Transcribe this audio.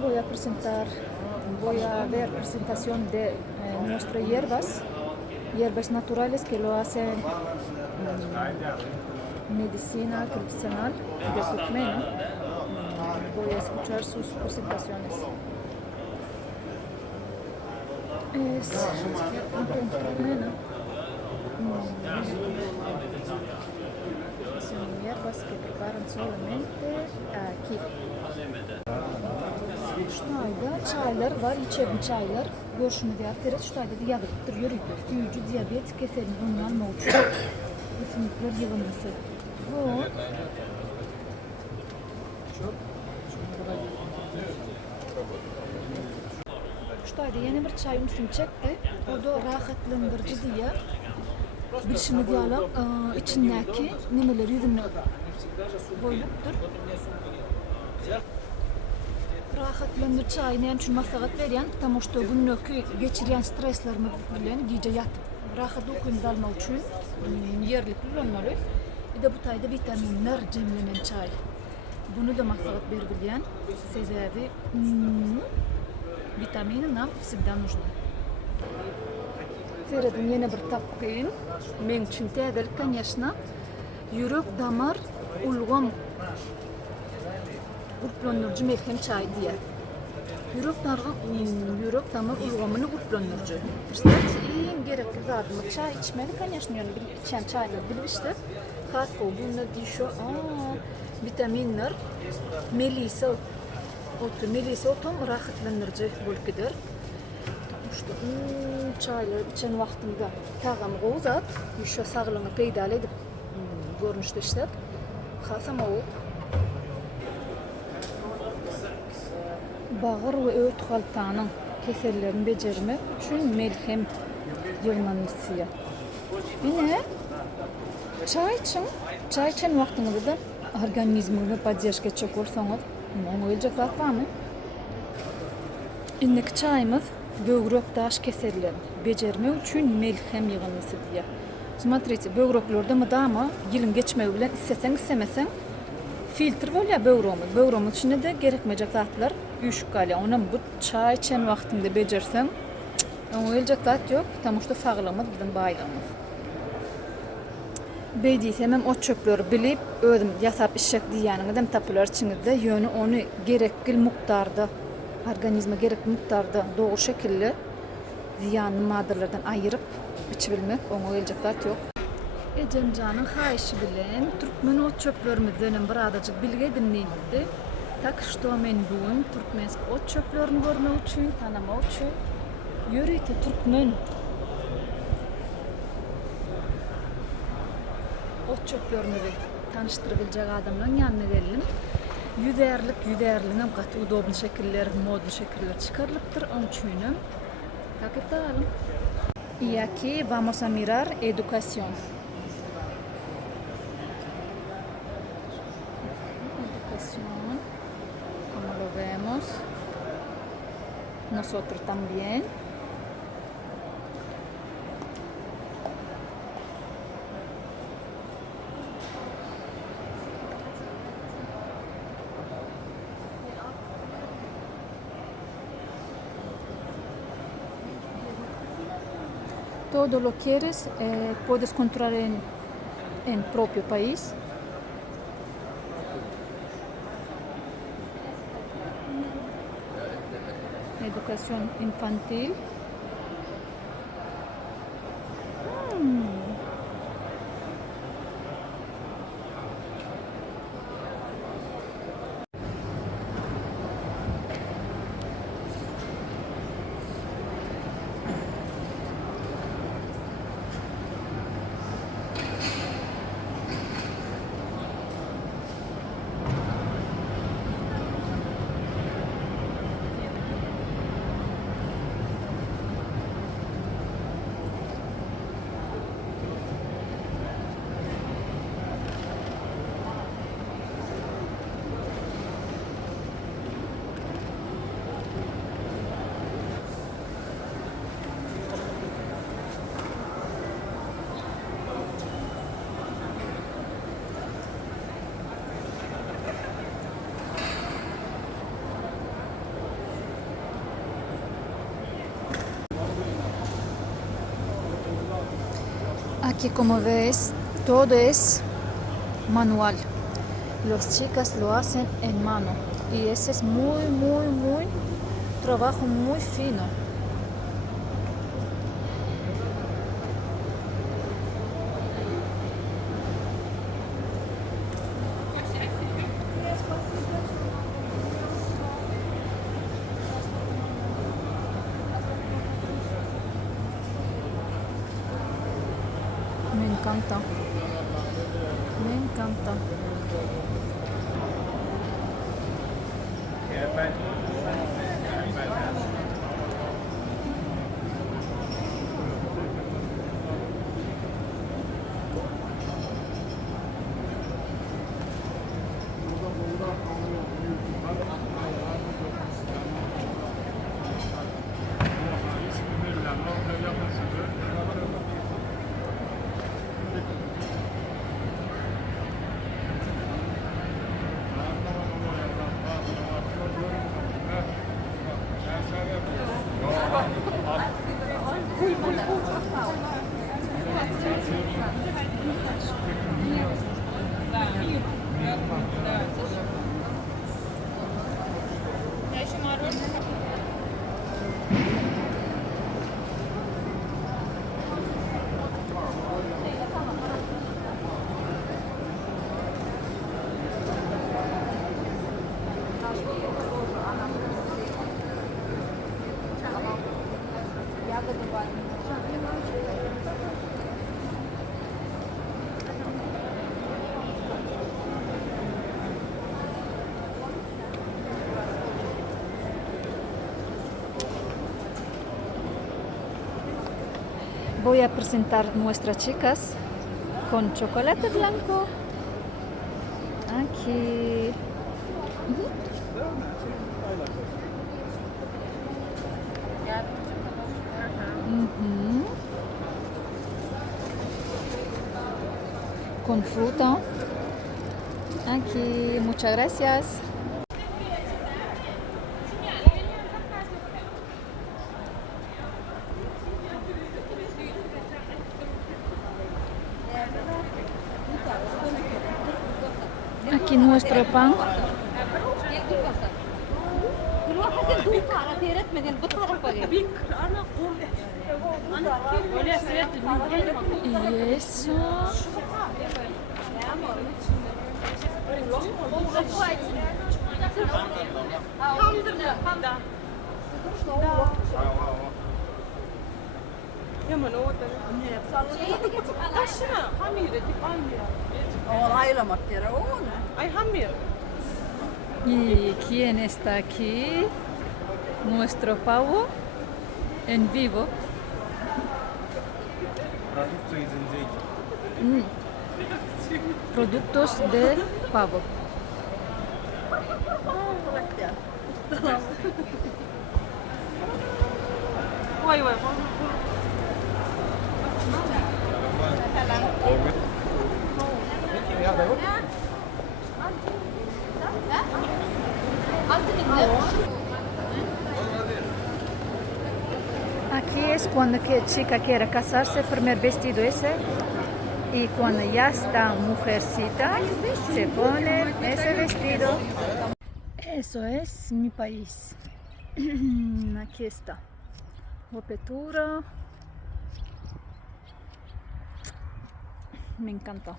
voy a ver presentación de nuestras hierbas naturales que lo hacen medicina tradicional de Turkmenia. Voy a escuchar sus presentaciones. Es Turkmenia. Son hierbas que preparan solamente aquí. Şurada çaylar var, içelim çaylar. Görüşünü de yaptırır. Şurada da yağlıktır, yürüdür. Tüyücü, diyabet, keserin, ondan mevcut. Kesinlikle yığılması. Bu. Şurada yeni bir çay üstüm çekti. O da rahatlandırıcı diye. Bir şimdi diyelim, içindeki nemeler yüzünü koyuluptur. Rahatlanır çayını için maslahat veren, потому что günlük geçiren streslerimi bilen gece yatıp rahat okuyup almak için yerlik kullanmalı. Bir de bu tayda vitaminler cemlenen çay. Bunu da maslahat vergilen sebebi vitamini nam всегда нужны. Ferid'in yeni bir tapkın, men için tedel, конечно, yürek damar ulgam gurtlanırcı melhem çay diye. Yürek damar ulgamını gurtlanırcı. İşte en gerekli zadımı çay içmeli, конечно, yani içen çaylar bilmiştir. Khas olduğunda dişo, vitaminler, melisa otum rahatlanırcı bölgedir. İşte çaylar içen vaxtında tağam qo'zat, еще sağlığını peydal edip görünüşte işlep, xasam o bağır ve öğüt haltanın keserlerini becermek için melhem yığınlanmışsıya. Yine çay içen vaxtında da organizmini поддержка çok olsanız, onu ölecek zat var mı? İndeki çayımız böğrek daş keserlerini becermek için melhem yığınlısı diye. Смотрите, böğreklerde mıdama yılın geçmeyi bilen istesen istemesen filtre var ya böğreğimiz içinde de gerekmeyecek zatlar uyuşuk kalıyor. Onun bu çay içen vaxtında becersen onu ölecek zat yok. Потому что sağlamız bizim baylığımız. Beydiyse hem o çöpleri bilip özüm yasap işecek diyenin dem tapılar içinizde yönü onu gerekli miktarda organizme gerekli miktarda doğru şekilde ziyanlı maddelerden ayırıp içebilmek onu ölecek zat yok. Ecemcanın hayışı bilen Türkmen o çöplerimizden bir adacık bilgi dinleyildi. Tak što men bugün Türkmensk o çöplerini görmek için, tanımak için yürüyte Türkmen o çöplerimizi tanıştırabilecek adamların yanına gelelim. Yüzerliğine katı udoblu şekiller, modlu şekiller çıkarılıptır. Onun için takip edelim. Y aquí vamos a mirar educación. Como lo vemos, nosotros también. Todo lo quieres, puedes encontrar en propio país. Educación infantil. Aquí como ves, todo es manual. Las chicas lo hacen en mano. Y ese es muy trabajo muy fino. Me encanta. Me encanta. Voy a presentar nuestras chicas con chocolate blanco. Aquí. Ujú. Con fruta. Aquí, muchas gracias. Aquí nuestro pan. Y eso. ¿Y quién está aquí? Nuestro pavo en vivo. Productos de pavo. Aquí es cuando que chica quiere casarse, primer vestido ese. Y cuando ya está mujercita, se pone ese vestido. Eso es mi país. Aquí está. Apertura. Me encanta.